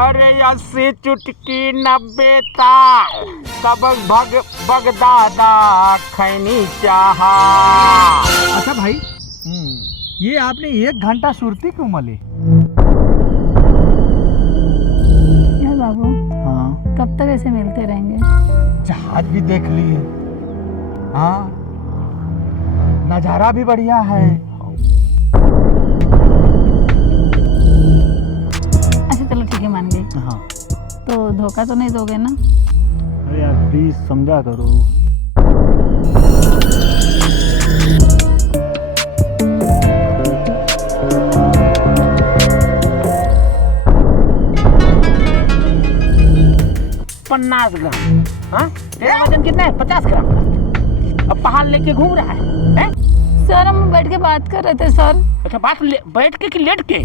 अरे 80 चुटकी 90 ताक कब भग बगदादा खैनी चाहा। अच्छा भाई, ये आपने 1 घंटा सुरती क्यों मली? यार बाबू, हाँ, कब तक ऐसे मिलते रहेंगे? जहाज भी देख लिए, हाँ, नजारा भी बढ़िया है। अच्छा चलो ठीक है, मान गई। हाँ, तो धोखा तो नहीं दोगे ना? अरे यार प्लीज समझा करो। पन्नास ग्राम। हाँ, तेरा वजन कितना है? 50 ग्राम का। अब पहाड़ लेके घूम रहा है? सर हम बैठ के बात कर रहे थे सर। अच्छा, बैठ के कि लेट के?